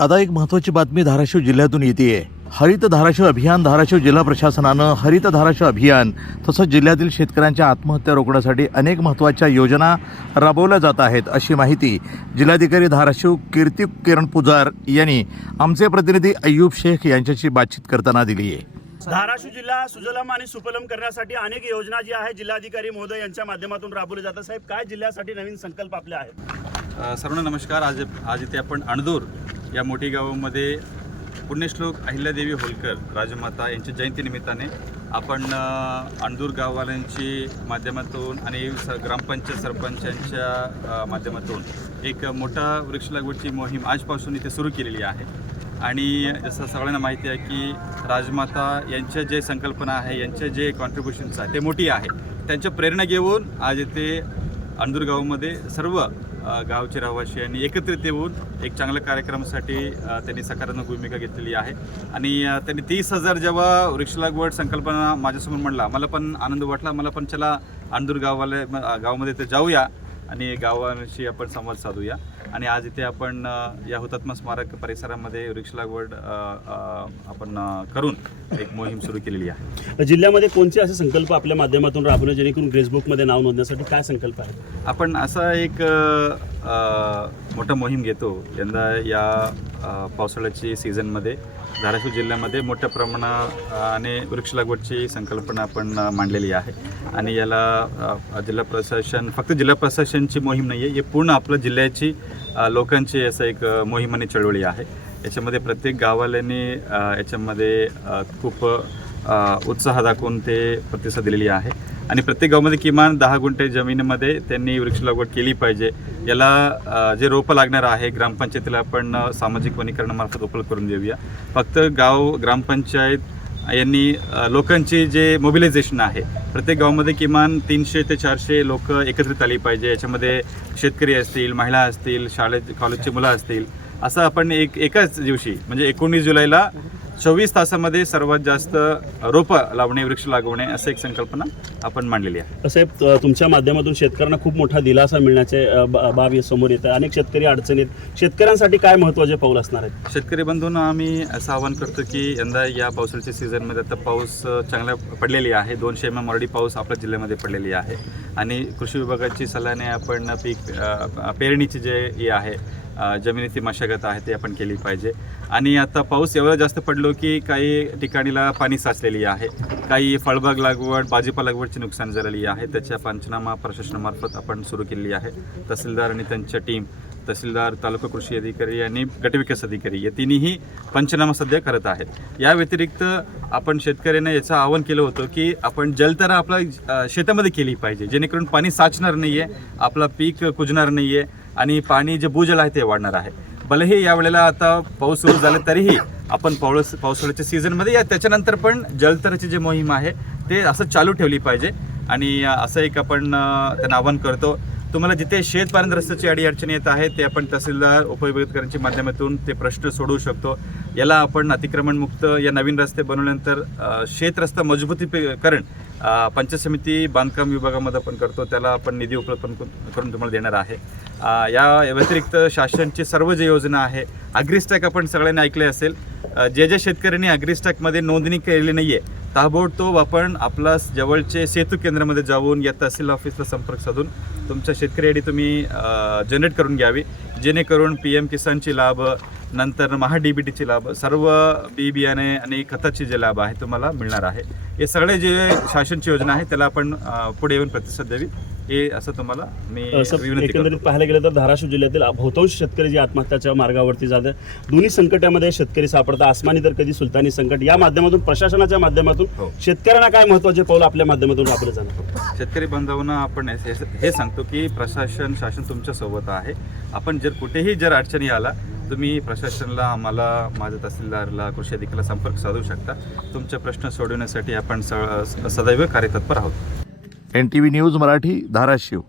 आता एक महत्त्वाची बातमी धाराशिव जिल्ह्यातून येते. हरित धाराशिव अभियान धाराशिव जिल्हा प्रशासनानं हरित धाराशिव अभियान तसंच जिल्ह्यातील शेतकऱ्यांच्या आत्महत्या रोखण्यासाठी अनेक महत्त्वाच्या योजना राबवल्या जात आहेत, अशी माहिती जिल्हाधिकारी धाराशिव कीर्ती किरण पुजार यांनी आमचे प्रतिनिधी अय्यूब शेख यांच्याशी बातचीत करताना दिली आहे. धाराशिव जिल्हा सुजलम आणि सुफलम करण्यासाठी अनेक योजना जी आहे जिल्हाधिकारी महोदय यांच्या माध्यमातून राबवल्या जातात. साहेब, काय जिल्ह्यासाठी नवीन संकल्प आपले आहेत? सर्वांना नमस्कार. आज इथे आपण अणदूर या मोठी गावामध्ये पुण्यश्लोक अहिल्यादेवी होलकर राजमाता यांच्या जयंतीनिमित्ताने आपण अणदूर गाववाल्यांची माध्यमातून आणि ग्रामपंचायत सरपंचांच्या माध्यमातून एक मोठा वृक्ष लागवडची मोहीम आजपासून इथे सुरू केलेली आहे. आणि जसं सगळ्यांना माहिती आहे की राजमाता यांच्या जे संकल्पना आहे, यांचे जे कॉन्ट्रीब्युशन्स आहे ते मोठी आहे. त्यांच्या प्रेरणा घेऊन आज इथे अणदूर गावामध्ये सर्व गावचे रहिवासी एकत्रित येऊन एक चांगल्या कार्यक्रमासाठी त्यांनी सकारात्मक भूमिका घेतलेली आहे. आणि त्यांनी 30,000 जेव्हा वृक्ष लागवड संकल्पना माझ्यासमोर म्हणला, मला पण आनंद वाटला. मला पण चला अणदूर गावामध्ये ते जाऊया आणि गावांशी आपण संवाद साधूया. आणि आज इथे आपण या हुतात्मा स्मारक परिसरामध्ये वृक्ष लागवड आपण करून एक मोहीम सुरू केलेली आहे. जिल्ह्यामध्ये कोणते असे संकल्प आपल्या माध्यमातून राबवले जेणेकरून ग्रेसबुकमध्ये नाव नोंदण्यासाठी काय संकल्प आहे? आपण असा एक मोठा मोहीम घेतो. यंदा या पावसाळ्याची सीझनमध्ये धाराशिव जिल्ह्यामध्ये मोठ्या प्रमाणाने वृक्ष लागवडची संकल्पना आपण मांडलेली आहे. आणि याला जिल्हा प्रशासन, फक्त जिल्हा प्रशासनची मोहीम नाही आहे, हे पूर्ण आपलं जिल्ह्याची लोकांची असं एक मोहीम आणि चळवळी आहे. याच्यामध्ये प्रत्येक गावाल्यांनी याच्यामध्ये खूप उत्साह दाखवून ते प्रतिसाद दिलेली आहे. आणि प्रत्येक गावामध्ये किमान 10 गुंठे जमिनीमध्ये त्यांनी वृक्ष लागवड केली पाहिजे. याला जे रोपं लागणार आहे ग्रामपंचायतीला आपण सामाजिक वनीकरणामार्फत उपलब्ध करून देऊया. फक्त ग्रामपंचायत यांनी लोकांची जे मोबिलायझेशन आहे, प्रत्येक गावामध्ये किमान 300 ते 400 लोक एकत्रित आली पाहिजे. याच्यामध्ये शेतकरी असतील, महिला असतील, कॉलेजची मुलं असतील. असं आपण एकाच दिवशी म्हणजे 19 जुलैला 24 तासामध्ये सर्वात जास्त रोपं लावणे, वृक्ष लागवणे असं एक संकल्पना आपण मांडलेली आहे. साहेब, तुमच्या माध्यमातून शेतकऱ्यांना खूप मोठा दिलासा मिळण्याचे बाब समोर येत आहे. अनेक शेतकरी अडचणीत, शेतकऱ्यांसाठी काय महत्त्वाचे पाऊल असणार आहेत? शेतकरी बंधूंना आम्ही असं आवाहन करतो की यंदा या पावसाळ्याच्या सीझनमध्ये आता पाऊस चांगला पडलेली आहे. 200 mm ऑलरेडी पाऊस आपल्या जिल्ह्यामध्ये पडलेली आहे. आणि कृषी विभागाची सल्ल्याने आपण पेरणीची जे हे आहे, जमिनीची मशागत आहे ते आपण केली पाहिजे. आणि आता पाऊस एवढा जास्त पडलो की काही ठिकाणीला पाणी साचलेली आहे. काही फळबाग लागवड, भाजीपाला लागवडची नुकसान झालेली आहे. त्याच्या पंचनामा प्रशासनामार्फत आपण सुरू केलेली आहे. तहसीलदार आणि त्यांच्या टीम, तहसीलदार, तालुका कृषी अधिकारी आणि गटविकास अधिकारी या तिन्ही पंचनामा सध्या करत आहेत. या व्यतिरिक्त आपण शेतकऱ्यांना याचं आवाहन केलं होतं की आपण जलतरा आपल्या शेतामध्ये केली पाहिजे, जेणेकरून पाणी साचणार नाही आहे, आपला पीक कुजणार नाही आहे आणि पाणी जे भूजल आहे ते वाढणार आहे. भलेही यावेळेला आता पाऊस सुरू झाला तरीही आपण पावसाळ्याच्या सीझनमध्ये त्याच्यानंतर पण जलतराची जी मोहीम आहे ते असं चालू ठेवली पाहिजे. आणि असं एक आपण त्यांना आवाहन करतो. तुम्हाला जिथे शेतपर्यंत रस्त्याची अडीअडचणी येत आहे ते आपण तहसीलदार, उपविभागाधिकाऱ्यांच्या माध्यमातून ते प्रश्न सोडवू शकतो. याला आपण अतिक्रमणमुक्त या नवीन रस्ते बनवल्यानंतर शेत रस्ता मजबूतीकरण पंचायत समिती बांधकाम विभागामध्ये आपण करतो, त्याला आपण निधी उपलब्ध करून तुम्हाला देणार आहे. या व्यतिरिक्त शासनची सर्व जे योजना आहे, अग्रिस्टॅक आपण सगळ्यांनी ऐकले असेल. जे शेतकऱ्यांनी अग्रिस्टॅकमध्ये नोंदणी केलेली नाही आहे ताबडतोब आपण आपला जवळचे सेतू केंद्रामध्ये जाऊन या तहसील ऑफिसला संपर्क साधून तुमच्या शेतकरी आयडी तुम्ही जनरेट करून घ्यावी, जेणेकरून PM किसानची लाभ, नंतर महा-DBTची लाभ, सर्व बियाणे आणि खताचे जे लाभ आहे तुम्हाला मिळणार आहे. हे सगळे जे शासनची योजना आहे त्याला आपण पुढे येऊन प्रतिसाद द्यावी, हे असं तुम्हाला मी विनंती करतो. एकंदरीत पाहायला गेलं तर धाराशिव जिल्ह्यातील बहुतांश शेतकरी जे आत्महत्याच्या मार्गावरती जातात, दोन्ही संकटामध्ये शेतकरी सापडतात, आसमानी तर कधी सुलतानी संकट. या माध्यमातून, प्रशासनाच्या माध्यमातून शेतकऱ्यांना काय महत्त्वाचे पाऊल आपल्या माध्यमातून वापरले जाणार? शेतकरी बांधवांना आपण हे सांगतो की शासन तुमच्या सोबत आहे. आपण जर कुठेही अडचणी आला तुम्ही प्रशासनाला, आम्हाला, माझ्या तहसीलदारला, कृषी अधिकाऱ्याला संपर्क साधू शकता. तुमचे प्रश्न सोडवण्यासाठी आपण सदैव कार्यतत्पर आहोत. NTV news Marathi, Dharashiv.